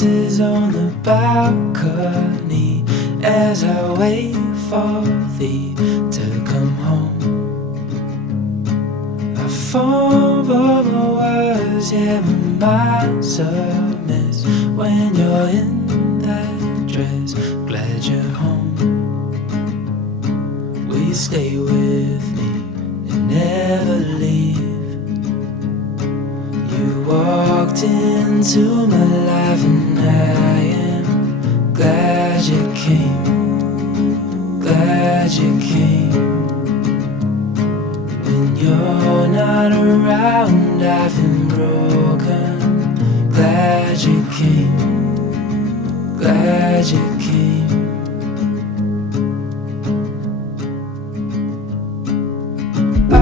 faces on the balcony as I wait for thee to come home. I fumble my words, yeah, my mind's a mess when you're in that dress. Glad you're home. Will you stay with me and never leave? You walked into my life and I am glad you came, glad you came. When you're not around I've been broken. Glad you came, glad you came. I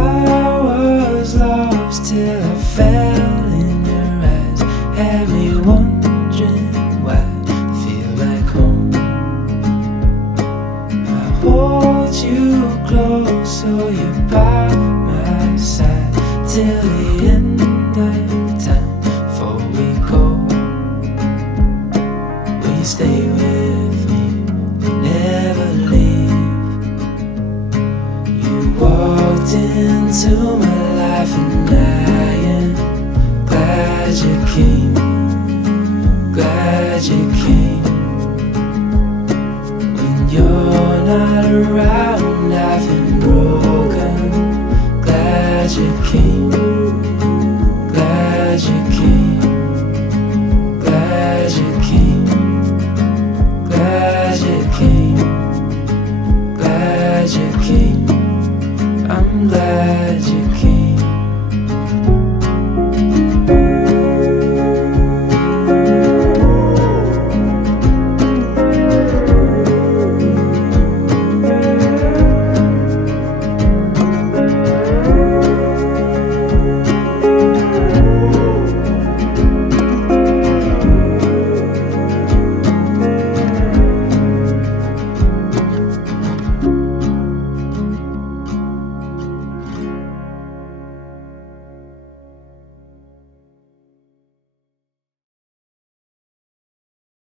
was lost till I fell in your eyes, had me wondering why I feel like home. I hold you close so you're by my side till the end of time. Before we go, will you stay with me and never leave? You walked into my life and I am glad you came, glad you came. When you're not around